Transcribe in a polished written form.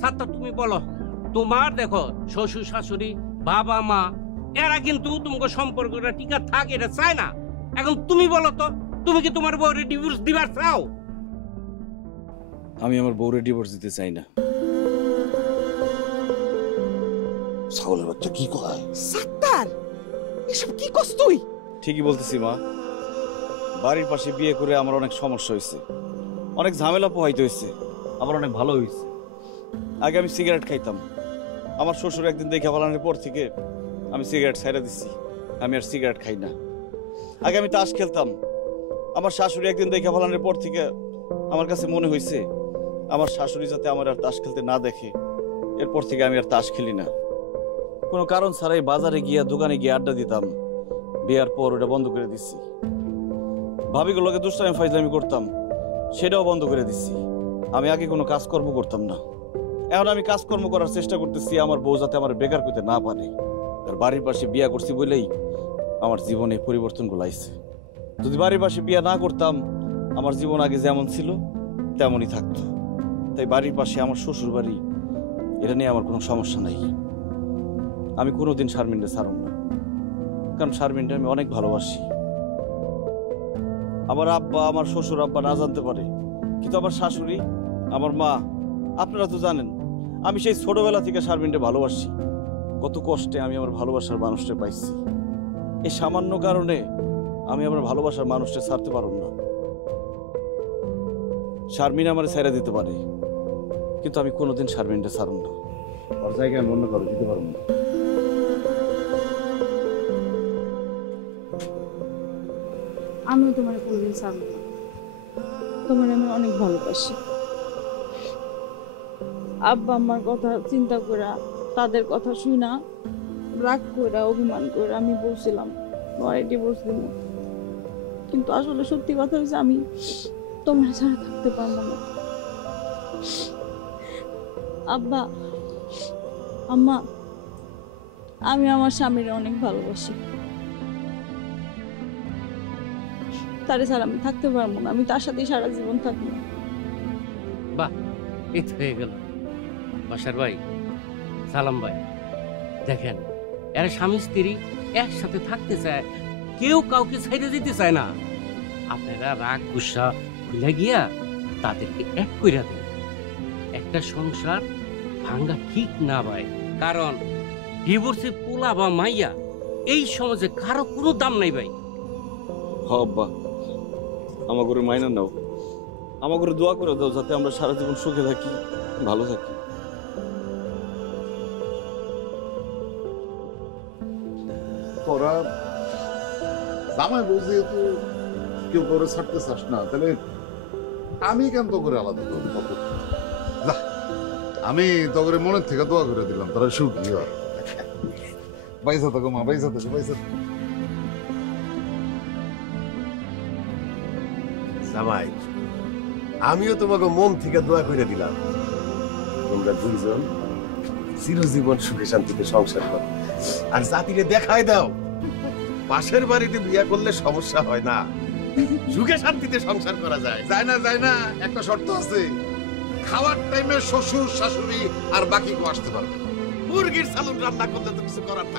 সাত্তার তুমি বলো, তোমার দেখো শ্বশুর শাশুড়ি বাবা মা এরা কিন্তু তোমাকে সম্পর্কটা টিকা থাকে এটা চায় না। এখন তুমি বলো তো, তুমি কি তোমার বউরে ডিভোর্স দিবার চাও? আমি আমার বউরে ডিভোর্স দিতে চাই না। ছাগলের বাচ্চা কি কয়? সাত্তার, এসব কি করছ তুই? ঠিকই বলতেছি মা, বাড়ির পাশে বিয়ে করে আমার অনেক সমস্যা হয়েছে, অনেক ঝামেলা পোহাইতে হয়েছে, আবার অনেক ভালো হয়েছে। আগে আমি সিগারেট খাইতাম, আমার শ্বশুর একদিন দেখে ফেলানোর পর থেকে আমি সিগারেট ছাইড়া দিচ্ছি, আমি আর সিগারেট খাই না। আগে আমি তাস খেলতাম, আমার শাশুড়ি একদিন দেখে ফেলানোর পর থেকে আমার কাছে মনে হয়েছে আমার শাশুড়ি যাতে আমার আর তাস খেলতে না দেখে, এরপর থেকে আমি আর তাস খেলি না। কোনো কারণ ছাড়াই বাজারে গিয়া দোকানে গিয়ে আড্ডা দিতাম, বিয়ার পর ওটা বন্ধ করে দিচ্ছি। ভাবিগুলোকে দুষ্টামি ফাইজলামি করতাম, সেটাও বন্ধ করে দিচ্ছি। আমি আগে কোনো কাজকর্ম করতাম না, এখন আমি কাজকর্ম করার চেষ্টা করতেছি আমার বউ যাতে আমার বেকার করতে না পারে। আর বাড়ির পাশে বিয়া করছি বলেই আমার জীবনে পরিবর্তনগুলো আইছে। যদি বাড়ির পাশে বিয়া না করতাম আমার জীবন আগে যেমন ছিল তেমনই থাকতো। তাই বাড়ির পাশে আমার শ্বশুর বাড়ি, এটা নিয়ে আমার কোনো সমস্যা নাই। আমি কোনোদিন শারমিনকে ছাড়ব না, কারণ শারমিনকে আমি অনেক ভালোবাসি। আমার আব্বা আমার শ্বশুর আব্বা না জানতে পারে, কিন্তু আমার শাশুড়ি আমার মা আপনারা তো জানেন আমি সেই ছোটবেলা থেকে শারমিনকে ভালোবাসি। কত কষ্টে আমি আমার ভালোবাসার মানুষটা পাইছি, এই সামান্য কারণে আমি আমার ভালোবাসার মানুষটা ছাড়তে পারব না। শারমিন আমার ছেড়ে দিতে পারে, কিন্তু আমি কোনোদিন শারমিনটা ছাড়ব না। ওর জায়গায় আমি অন্য কারো দিতে পারব না। আমিও তোমার কোনদিন ছাড়বো না, তোমার আমি অনেক ভালোবাসি। আব্বা আমার কথা চিন্তা করে, তাদের কথা শুনা রাগ করে অভিমান করে আমি বলছিলাম ঘরে ডিভোর্স দিব, কিন্তু আসলে সত্যি কথা হচ্ছে আমি তোমার ছাড়া থাকতে পারবো না। আব্বা আম্মা, আমি আমার স্বামীর অনেক ভালোবাসি, তারে ছাড়া আমি থাকতে পারবো না, আমি তার সাথে সারা জীবন থাকবো। বাহ, এই তো হয়ে গেল। বাসার ভাই, সালাম ভাই, দেখেন এরা স্বামী স্ত্রী একসাথে থাকতে চায়, কেউ কাউকে ছেড়ে দিতে চায় না। আপনারা রাগ গুসা ভুলে গিয়া তাদেরকে এক কইরা দেন। একটা সংসার ভাঙ্গা ঠিক না ভাই, কারণ ডিভোর্সে পোলা বা মাইয়া এই সমাজে কারো কোনো দাম নাই ভাই। আব্বা, আমার ঘরে মাইনা নাও, আমার ঘরে দোয়া করে দাও যাতে আমরা সারা জীবন সুখে থাকি, ভালো থাকি। তোরা জামাই বউ যেহেতু কেউ করে ছাড়তে চাস না, তাহলে আমি কেন তো করে আলাদা করবো? যা, আমি তো করে মনের থেকে দোয়া করে দিলাম তোরা সুখী হয়। বাইসা থাকো মা, বাইসা থাকো, বাইসা থাকো। জামাই, আমিও তোমাকে মন থেকে দোয়া করে দিলাম, তোমরা দুইজন চিরজীবন সুখে শান্তিতে সংসার করো। আর জাতিরে দেখাই দাও পাশের বাড়িতে বিয়ে করলে সমস্যা হয় না, সুখে শান্তিতে সংসার করা যায়। যায় না, যায় না, একটা শর্ত আছে, খাওয়ার টাইমে শ্বশুর শাশুড়ি আর বাকি কেউ আসতে পারবে। মুরগির সালুন রান্না করলে তো কিছু করার থাকে